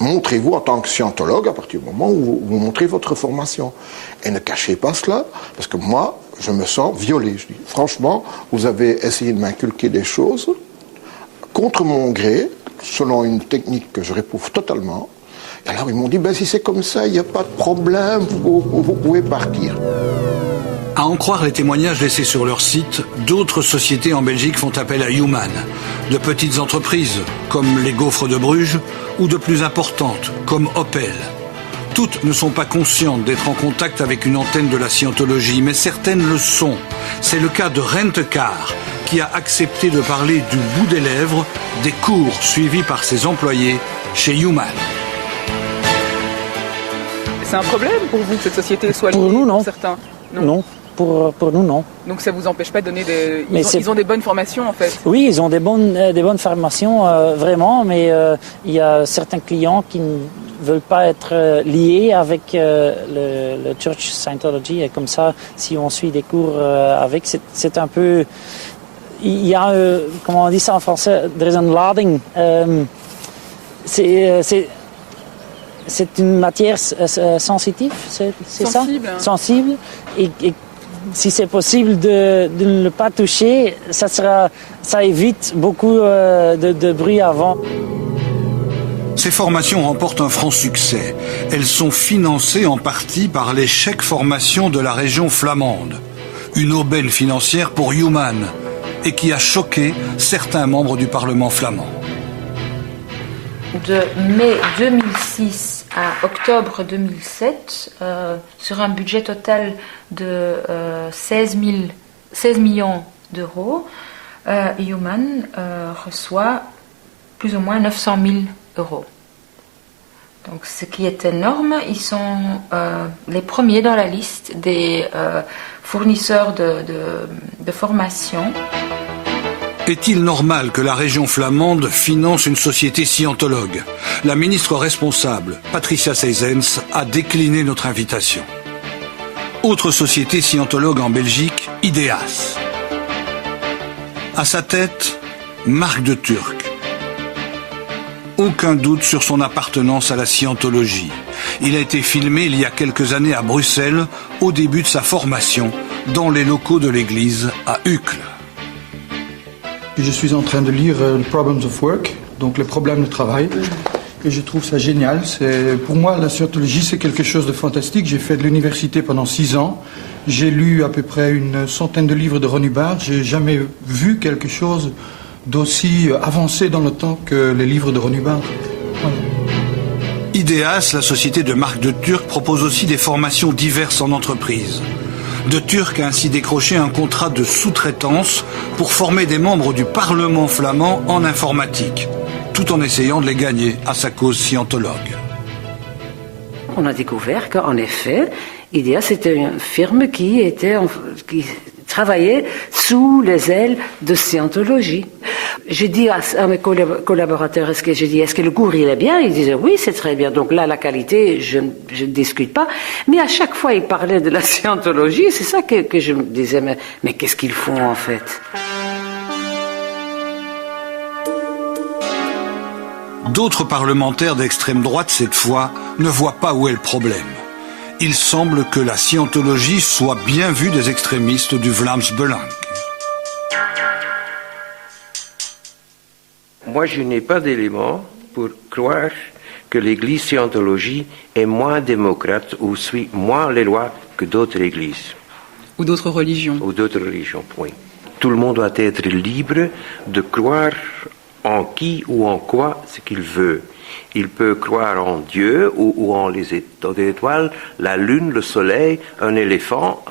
montrez-vous en tant que scientologue à partir du moment où vous montrez votre formation. Et ne cachez pas cela, parce que moi, je me sens violé. Je dis, franchement, vous avez essayé de m'inculquer des choses contre mon gré, selon une technique que je réprouve totalement. Et alors ils m'ont dit, ben, si c'est comme ça, il n'y a pas de problème, vous pouvez partir. À en croire les témoignages laissés sur leur site, d'autres sociétés en Belgique font appel à Human. De petites entreprises, comme les Gaufres de Bruges, ou de plus importantes, comme Opel. Toutes ne sont pas conscientes d'être en contact avec une antenne de la scientologie, mais certaines le sont. C'est le cas de Rentecar, qui a accepté de parler du bout des lèvres des cours suivis par ses employés chez Human. C'est un problème pour vous que cette société soit liée? Pour nous, non. Certains. Non. Pour nous, non. Donc ça vous empêche pas de donner des... Ils ont des bonnes formations, en fait? Oui, ils ont des bonnes formations, vraiment, mais il y a certains clients qui ne veulent pas être liés avec le Church Scientology, et comme ça, si on suit des cours avec, c'est un peu... Il y a, comment on dit ça en français, there is unloading. C'est une matière sensitive, c'est ça? Sensible. Et si c'est possible de ne pas toucher, ça évite beaucoup de bruit avant. Ces formations remportent un franc succès. Elles sont financées en partie par les chèques formation de la région flamande. Une aubaine financière pour Human, et qui a choqué certains membres du Parlement flamand. de mai 2006 à octobre 2007, sur un budget total de 16 millions d'euros, Human reçoit plus ou moins 900 000 euros. Donc, ce qui est énorme, ils sont les premiers dans la liste des fournisseurs de formation. Est-il normal que la région flamande finance une société scientologue? La ministre responsable, Patricia Seysens, a décliné notre invitation. Autre société scientologue en Belgique, Ideas. À sa tête, Marc de Turck. Aucun doute sur son appartenance à la scientologie. Il a été filmé il y a quelques années à Bruxelles, au début de sa formation, dans les locaux de l'église à Uccle. Je suis en train de lire Problems of Work, donc les problèmes de travail, et je trouve ça génial. Pour moi, la scientologie, c'est quelque chose de fantastique. J'ai fait de l'université pendant 6 ans. J'ai lu à peu près une centaine de livres de Ron Hubbard. J'ai jamais vu quelque chose d'aussi avancé dans le temps que les livres de Ron Hubbard. Voilà. Ideas, la société de Marc de Turck, propose aussi des formations diverses en entreprise. De Turck a ainsi décroché un contrat de sous-traitance pour former des membres du Parlement flamand en informatique, tout en essayant de les gagner à sa cause scientologue. On a découvert qu'en effet, Ideas c'était une firme qui travaillait sous les ailes de scientologie. J'ai dit à mes collaborateurs, est-ce que le cours il est bien? Ils disaient oui, c'est très bien. Donc là, la qualité, je ne discute pas. Mais à chaque fois, ils parlaient de la scientologie. C'est ça que je me disais, mais qu'est-ce qu'ils font en fait? D'autres parlementaires d'extrême droite, cette fois, ne voient pas où est le problème. Il semble que la scientologie soit bien vue des extrémistes du Vlaams Belang. Moi, je n'ai pas d'éléments pour croire que l'Église scientologie est moins démocrate ou suit moins les lois que d'autres églises. Ou d'autres religions. Ou d'autres religions, oui. Tout le monde doit être libre de croire en qui ou en quoi ce qu'il veut. Il peut croire en Dieu ou en les étoiles, la lune, le soleil, un éléphant,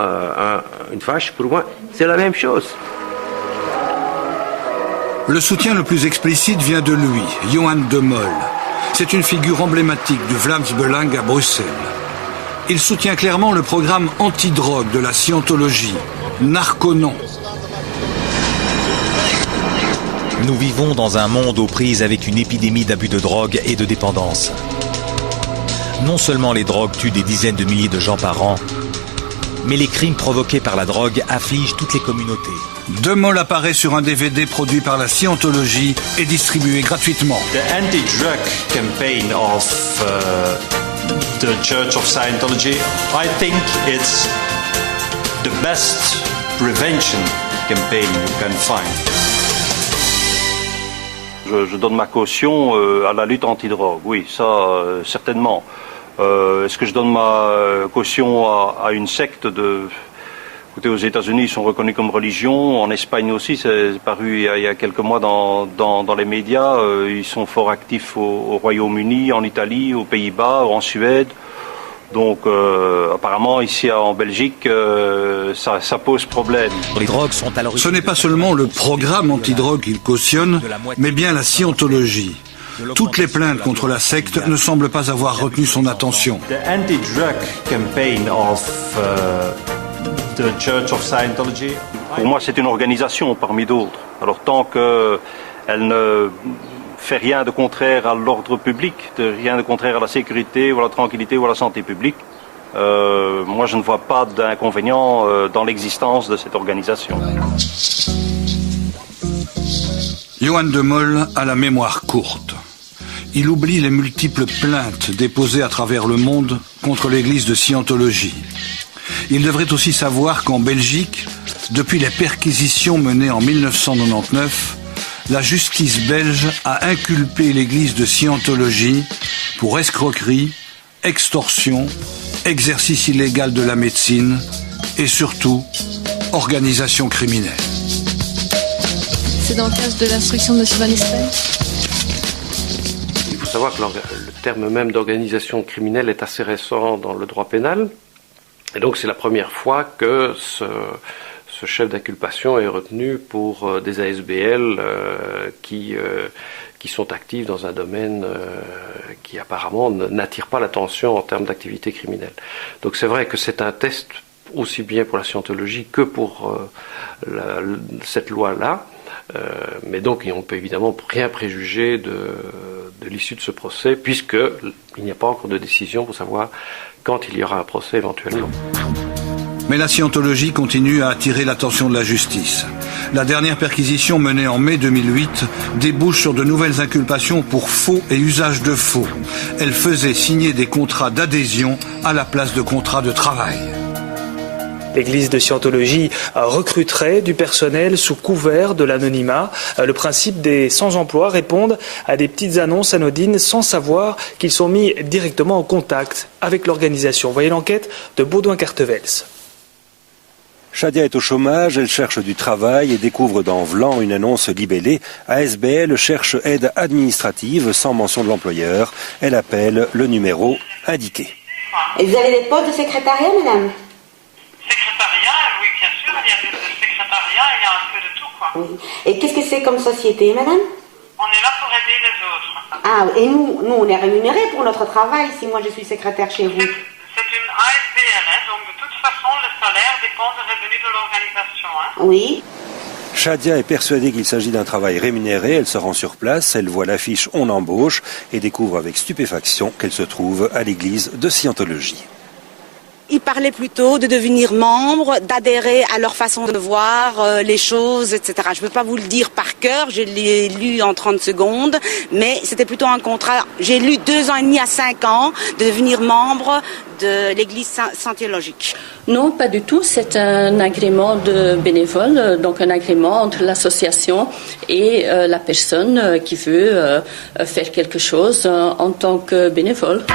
une vache. Pour moi, c'est la même chose. Le soutien le plus explicite vient de lui, Johan de Mol. C'est une figure emblématique du Vlaams Belang à Bruxelles. Il soutient clairement le programme anti-drogue de la scientologie, Narconon. Nous vivons dans un monde aux prises avec une épidémie d'abus de drogue et de dépendance. Non seulement les drogues tuent des dizaines de milliers de gens par an, mais les crimes provoqués par la drogue affligent toutes les communautés. De Mol apparaît sur un DVD produit par la Scientologie et distribué gratuitement. The anti-drug campaign of the Church of Scientology, I think it's the best prevention campaign you can find. Je donne ma caution à la lutte anti-drogue, oui, ça certainement. Est-ce que je donne ma caution à une secte de... Écoutez, aux États-Unis, ils sont reconnus comme religion. En Espagne aussi, c'est paru il y a quelques mois dans les médias. Ils sont fort actifs au Royaume-Uni, en Italie, aux Pays-Bas, en Suède. Donc, apparemment, ici en Belgique, ça pose problème. Les drogues sont à l'origine. Ce n'est pas seulement le programme anti-drogue qu'il cautionne, mais bien la Scientologie. Toutes les plaintes contre la secte ne semblent pas avoir retenu son attention. The anti-drug campaign of the Church of Scientology. Pour moi, c'est une organisation parmi d'autres. Alors, tant qu'elle ne fait rien de contraire à l'ordre public, rien de contraire à la sécurité ou à la tranquillité ou à la santé publique, moi, je ne vois pas d'inconvénient dans l'existence de cette organisation. Johan de Mol a la mémoire courte. Il oublie les multiples plaintes déposées à travers le monde contre l'église de Scientologie. Il devrait aussi savoir qu'en Belgique, depuis les perquisitions menées en 1999, la justice belge a inculpé l'église de Scientologie pour escroquerie, extorsion, exercice illégal de la médecine et surtout, organisation criminelle. C'est dans le cadre de l'instruction de M. Van Nistelrooy. savoir que le terme même d'organisation criminelle est assez récent dans le droit pénal. Et donc c'est la première fois que ce chef d'inculpation est retenu pour des ASBL qui sont actifs dans un domaine qui apparemment n'attire pas l'attention en termes d'activité criminelle. Donc c'est vrai que c'est un test aussi bien pour la scientologie que pour cette loi-là. Mais donc on ne peut évidemment rien préjuger de l'issue de ce procès, puisqu'il n'y a pas encore de décision pour savoir quand il y aura un procès éventuellement. Mais la scientologie continue à attirer l'attention de la justice. La dernière perquisition menée en mai 2008 débouche sur de nouvelles inculpations pour faux et usage de faux. Elle faisait signer des contrats d'adhésion à la place de contrats de travail. L'église de Scientologie recruterait du personnel sous couvert de l'anonymat. Le principe des sans-emploi répondent à des petites annonces anodines sans savoir qu'ils sont mis directement en contact avec l'organisation. Voyez l'enquête de Baudouin-Cartevels. Shadia est au chômage, elle cherche du travail et découvre dans Vlan une annonce libellée. ASBL cherche aide administrative sans mention de l'employeur. Elle appelle le numéro indiqué. Et vous avez des postes de secrétariat, madame? Secrétariat, oui, bien sûr, il y a des secrétariats, il y a un peu de tout, quoi. Oui. Et qu'est-ce que c'est comme société, madame? On est là pour aider les autres. Ah, et nous on est rémunérés pour notre travail si moi je suis secrétaire chez vous. C'est une ASBL, hein, donc de toute façon, le salaire dépend des revenus de l'organisation. Hein. Oui. Shadia est persuadée qu'il s'agit d'un travail rémunéré. Elle se rend sur place, elle voit l'affiche « On embauche » et découvre avec stupéfaction qu'elle se trouve à l'église de Scientologie. Ils parlaient plutôt de devenir membre, d'adhérer à leur façon de voir les choses, etc. Je ne peux pas vous le dire par cœur, je l'ai lu en 30 secondes, mais c'était plutôt un contrat. J'ai lu 2 ans et demi à 5 ans de devenir membre de l'église scientologique. Non, pas du tout. C'est un agrément de bénévole, donc un agrément entre l'association et la personne qui veut faire quelque chose en tant que bénévole.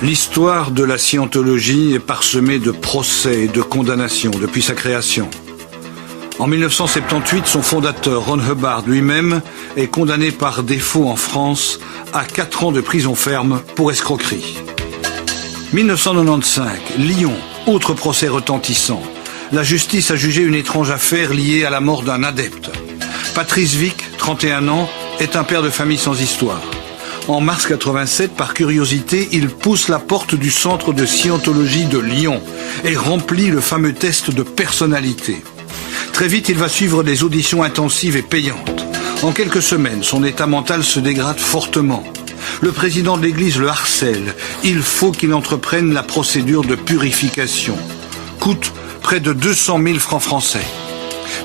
L'histoire de la scientologie est parsemée de procès et de condamnations depuis sa création. En 1978, son fondateur, Ron Hubbard lui-même, est condamné par défaut en France à 4 ans de prison ferme pour escroquerie. 1995, Lyon, autre procès retentissant. La justice a jugé une étrange affaire liée à la mort d'un adepte. Patrice Vic, 31 ans, est un père de famille sans histoire. En mars 87, par curiosité, il pousse la porte du centre de scientologie de Lyon et remplit le fameux test de personnalité. Très vite, il va suivre des auditions intensives et payantes. En quelques semaines, son état mental se dégrade fortement. Le président de l'église le harcèle. Il faut qu'il entreprenne la procédure de purification. Coûte près de 200 000 francs français.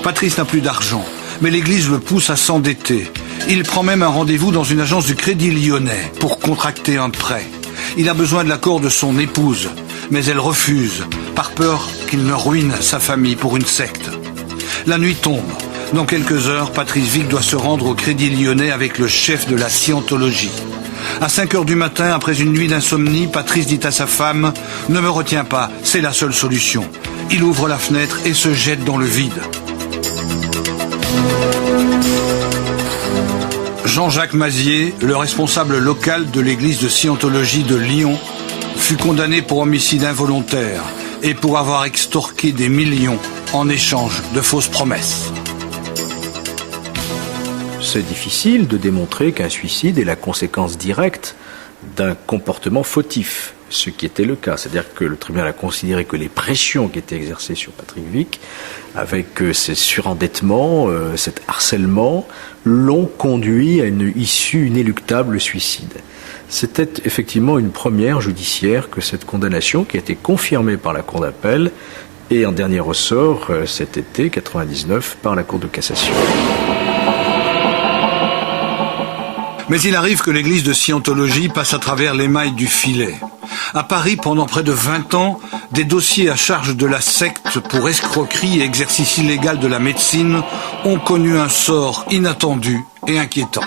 Patrice n'a plus d'argent, mais l'église le pousse à s'endetter. Il prend même un rendez-vous dans une agence du Crédit Lyonnais pour contracter un prêt. Il a besoin de l'accord de son épouse, mais elle refuse, par peur qu'il ne ruine sa famille pour une secte. La nuit tombe. Dans quelques heures, Patrice Vic doit se rendre au Crédit Lyonnais avec le chef de la scientologie. À 5 heures du matin, après une nuit d'insomnie, Patrice dit à sa femme « Ne me retiens pas, c'est la seule solution ». Il ouvre la fenêtre et se jette dans le vide. Jean-Jacques Mazier, le responsable local de l'église de Scientologie de Lyon, fut condamné pour homicide involontaire et pour avoir extorqué des millions en échange de fausses promesses. C'est difficile de démontrer qu'un suicide est la conséquence directe d'un comportement fautif, ce qui était le cas. C'est-à-dire que le tribunal a considéré que les pressions qui étaient exercées sur Patrick Vic, avec ces surendettements, cet harcèlement, l'ont conduit à une issue inéluctable, le suicide. C'était effectivement une première judiciaire que cette condamnation, qui a été confirmée par la Cour d'appel et en dernier ressort cet été 99 par la Cour de cassation. Mais il arrive que l'église de Scientologie passe à travers l'émail du filet. À Paris, pendant près de 20 ans, des dossiers à charge de la secte pour escroquerie et exercice illégal de la médecine ont connu un sort inattendu et inquiétant.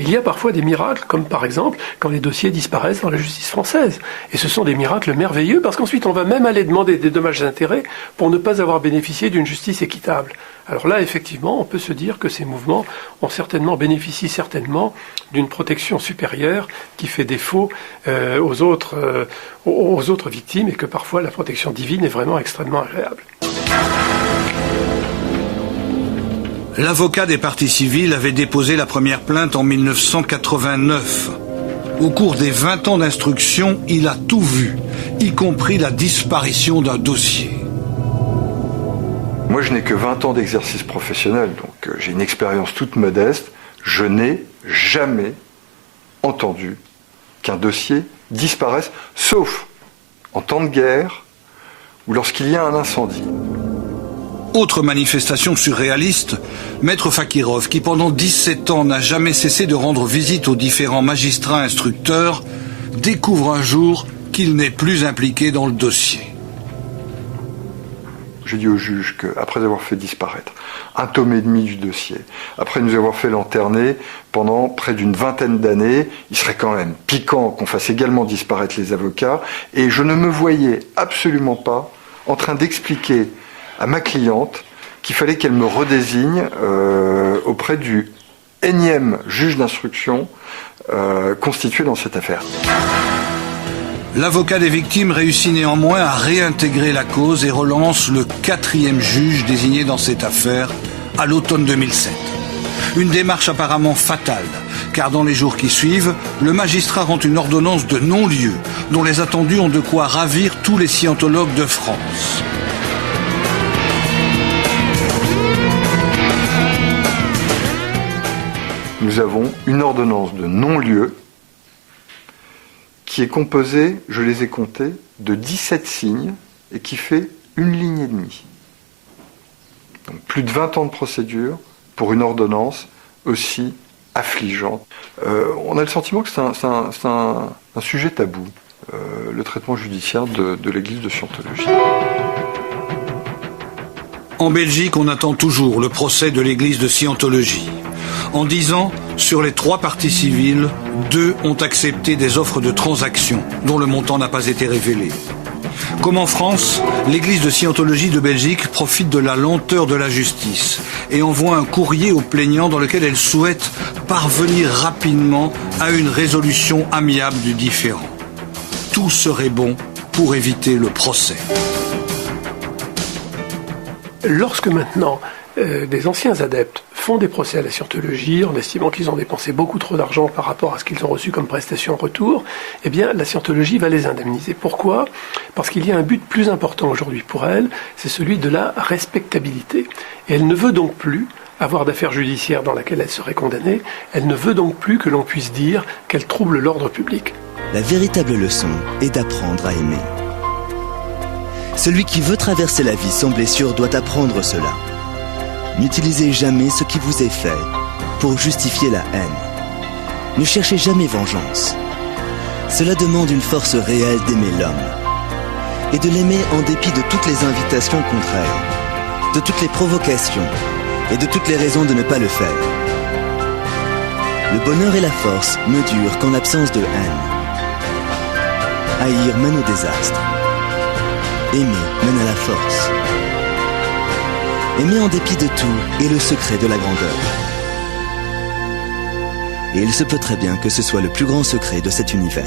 Il y a parfois des miracles, comme par exemple quand les dossiers disparaissent dans la justice française. Et ce sont des miracles merveilleux, parce qu'ensuite on va même aller demander des dommages et intérêts pour ne pas avoir bénéficié d'une justice équitable. Alors là, effectivement, on peut se dire que ces mouvements bénéficient certainement d'une protection supérieure qui fait défaut aux autres victimes, et que parfois la protection divine est vraiment extrêmement agréable. L'avocat des parties civiles avait déposé la première plainte en 1989. Au cours des 20 ans d'instruction, il a tout vu, y compris la disparition d'un dossier. Moi, je n'ai que 20 ans d'exercice professionnel, donc j'ai une expérience toute modeste. Je n'ai jamais entendu qu'un dossier disparaisse, sauf en temps de guerre ou lorsqu'il y a un incendie. Autre manifestation surréaliste, Maître Fakirov, qui pendant 17 ans n'a jamais cessé de rendre visite aux différents magistrats instructeurs, découvre un jour qu'il n'est plus impliqué dans le dossier. J'ai dit au juge qu'après avoir fait disparaître 1,5 tome du dossier, après nous avoir fait lanterner pendant près d'une 20aine d'années, il serait quand même piquant qu'on fasse également disparaître les avocats, et je ne me voyais absolument pas en train d'expliquer à ma cliente qu'il fallait qu'elle me redésigne auprès du énième juge d'instruction constitué dans cette affaire. L'avocat des victimes réussit néanmoins à réintégrer la cause et relance le 4e juge désigné dans cette affaire à l'automne 2007. Une démarche apparemment fatale, car dans les jours qui suivent, le magistrat rend une ordonnance de non-lieu dont les attendus ont de quoi ravir tous les scientologues de France. Nous avons une ordonnance de non-lieu qui est composée, je les ai comptés, de 17 signes et qui fait 1 ligne et demie. Donc plus de 20 ans de procédure pour une ordonnance aussi affligeante. On a le sentiment que c'est un sujet tabou, le traitement judiciaire de l'église de Scientologie. En Belgique, on attend toujours le procès de l'église de Scientologie. En 10 ans, sur les 3 parties civiles, 2 ont accepté des offres de transaction dont le montant n'a pas été révélé. Comme en France, l'église de Scientologie de Belgique profite de la lenteur de la justice et envoie un courrier aux plaignants dans lequel elle souhaite parvenir rapidement à une résolution amiable du différend. Tout serait bon pour éviter le procès. Lorsque maintenant des anciens adeptes font des procès à la Scientologie en estimant qu'ils ont dépensé beaucoup trop d'argent par rapport à ce qu'ils ont reçu comme prestation en retour, eh bien la Scientologie va les indemniser. Pourquoi ? Parce qu'il y a un but plus important aujourd'hui pour elle, c'est celui de la respectabilité. Et elle ne veut donc plus avoir d'affaires judiciaires dans laquelle elle serait condamnée, elle ne veut donc plus que l'on puisse dire qu'elle trouble l'ordre public. La véritable leçon est d'apprendre à aimer. Celui qui veut traverser la vie sans blessure doit apprendre cela. N'utilisez jamais ce qui vous est fait pour justifier la haine. Ne cherchez jamais vengeance. Cela demande une force réelle d'aimer l'homme. Et de l'aimer en dépit de toutes les invitations contraires, de toutes les provocations et de toutes les raisons de ne pas le faire. Le bonheur et la force ne durent qu'en l'absence de haine. Haïr mène au désastre. Aimer mène à la force. Aimer en dépit de tout est le secret de la grandeur. Et il se peut très bien que ce soit le plus grand secret de cet univers.